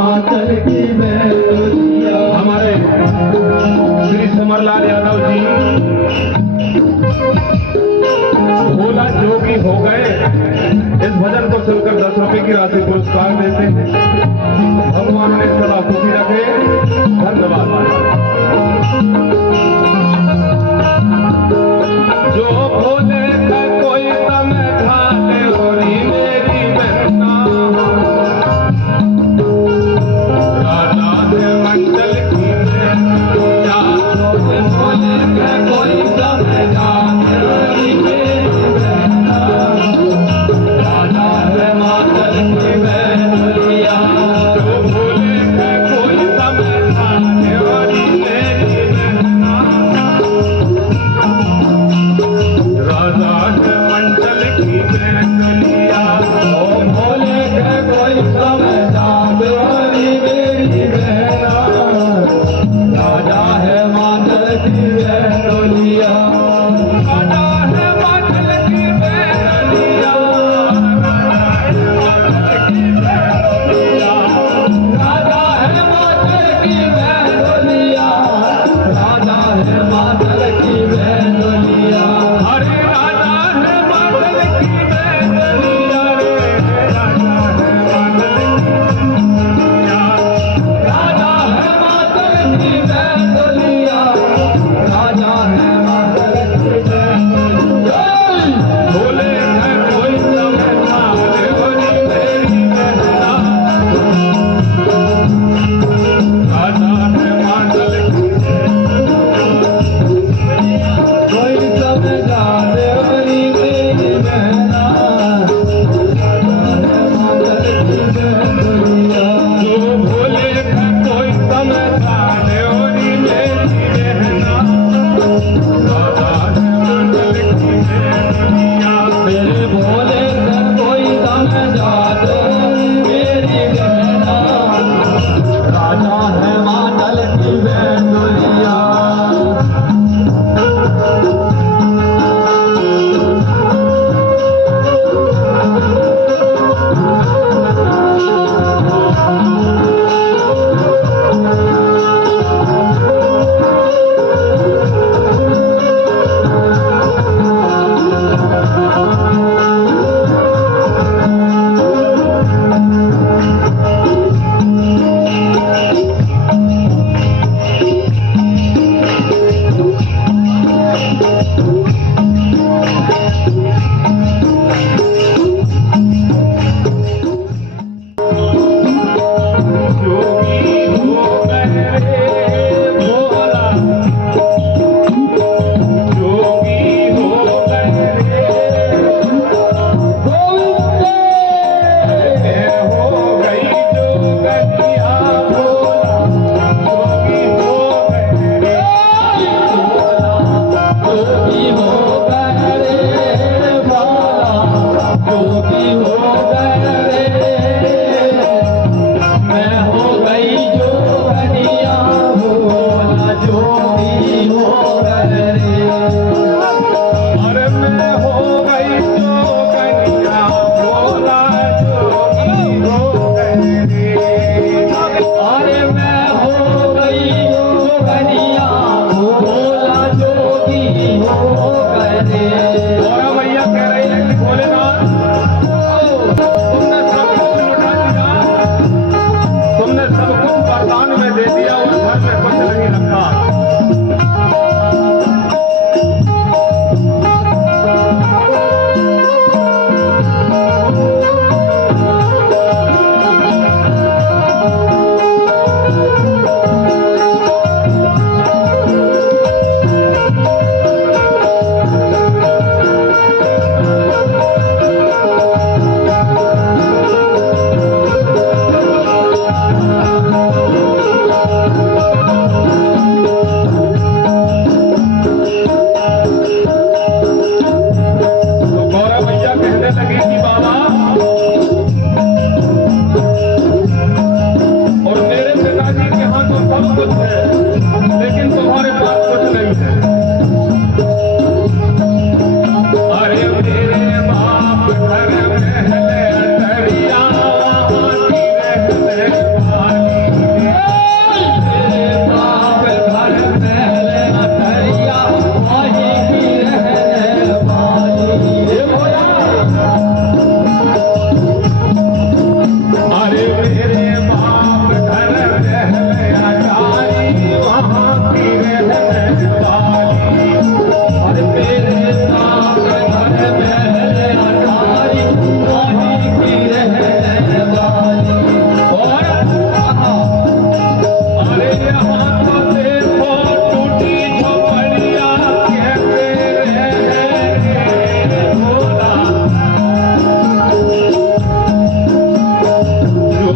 हिमाचल की बैलोलिया। हमारे श्री समरलाल यादव जी भोला जोगी हो गए, इस भजन को सुनकर 10 रुपए की राशि पुरस्कार देते हैं। भगवान ने सदा खुशी रखे। धन्यवाद। जो भोले का कोई समझा ले होरी मेरी बहना, राजा है मंडल की बेटा। भोले का कोई समझा ले होरी मेरी बहना, राजा है हिमाचल की बैलोलिया। जो भोले का कोई समझा ले होरी मेरी बहना, राजा है मंडल की बेटलिया। ओ भोले का कोई समझा ले होरी मेरी बहना, राजा है हिमाचल की बैलोलिया। राजा है मंडल की बेटलिया, राजा है हिमाचल की बैलोलिया, राजा है हिमाचल की बैलोलिया। अरे राजा है मंडल की बेटलिया रे, राजा है मंडल की बेटलिया। राजा है हिमाचल की बैलोलिया, राजा है हिमाचल की बैलोलिया। भोले है कोई समझा ले होरी मेरी बहना, राजा है मंडल की कोई समझा दे होरी मेरी बहना, राजा है हिमाचल की बैलोलिया। जो भोले का कोई समझा ले होरी मेरी बहना, राजा है मंडल की बेटलिया। मेरे भोले का कोई समझा दे मेरी बहना, राजा है हिमाचल की बैलोलिया।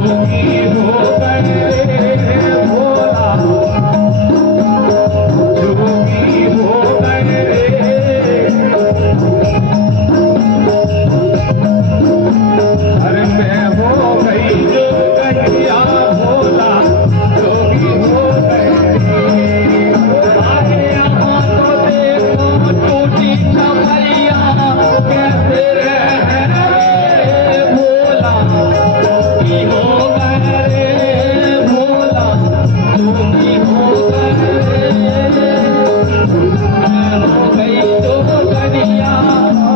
जोगी हो गए भोला, जोगी हो गए अरे मैं हो गई जोगिया भोला, जोगी हो गए। आगे यहाँ तो देखो टूटी छपरिया कैसे रहे भोला, जोगी हो गए रे भोला, जोगी हो गए। मैं हो गई जोगिया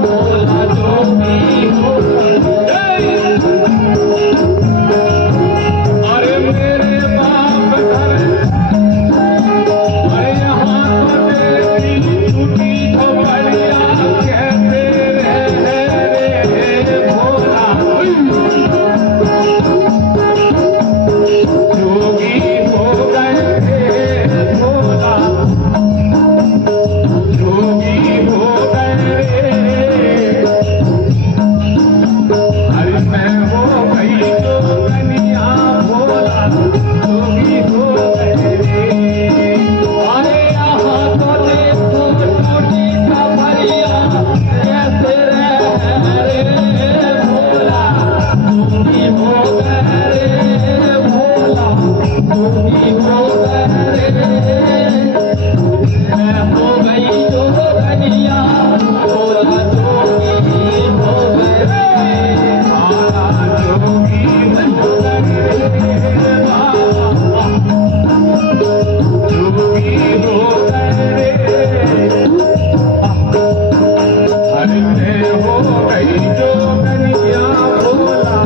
भोला, जोगी हो गए। अरे मेरे बाप घर, अरे यहाँ तो देखी टूटी झोपड़िया कैसे रहे रे भोला, जोगी हो गए भोला, जोगी हो गए अरे मैं हो गई जोगनिया भोला, जोगी हो गए। अरे यहाँ तो देखो टूटी छपरिया कैसे रहे रे भोला, जोगी हो गए रे भोला, जोगी हो गए रे। मैं हो गई जोगनिया भोला, जोगी हो गए। जोगी हो गए बाबा, जोगी हो गए अरे मैं हो गई जोगनिया भोला,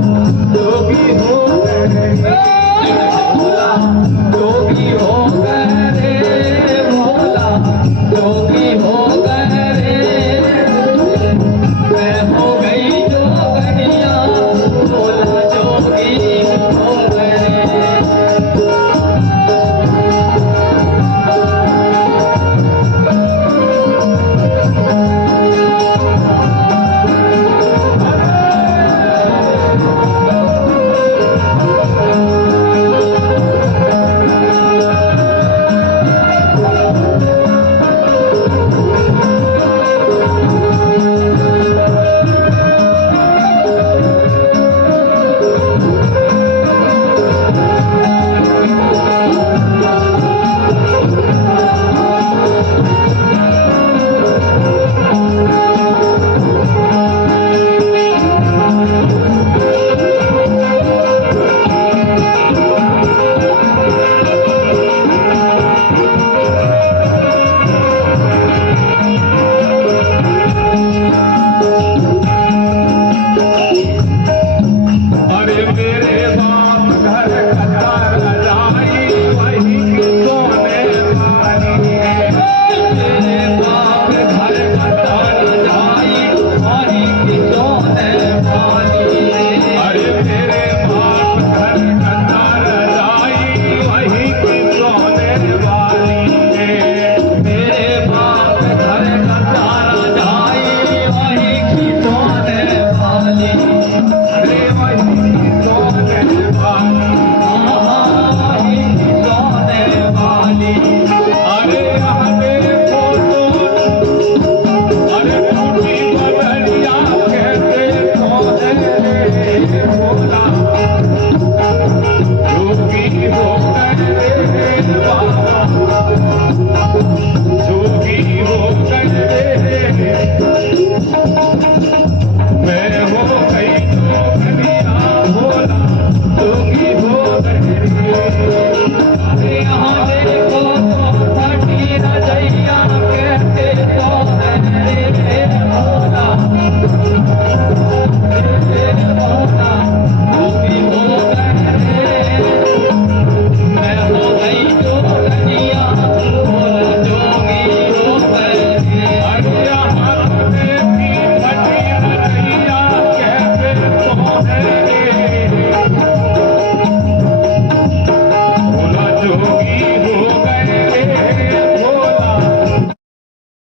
जोगी हो गए। जोगी हो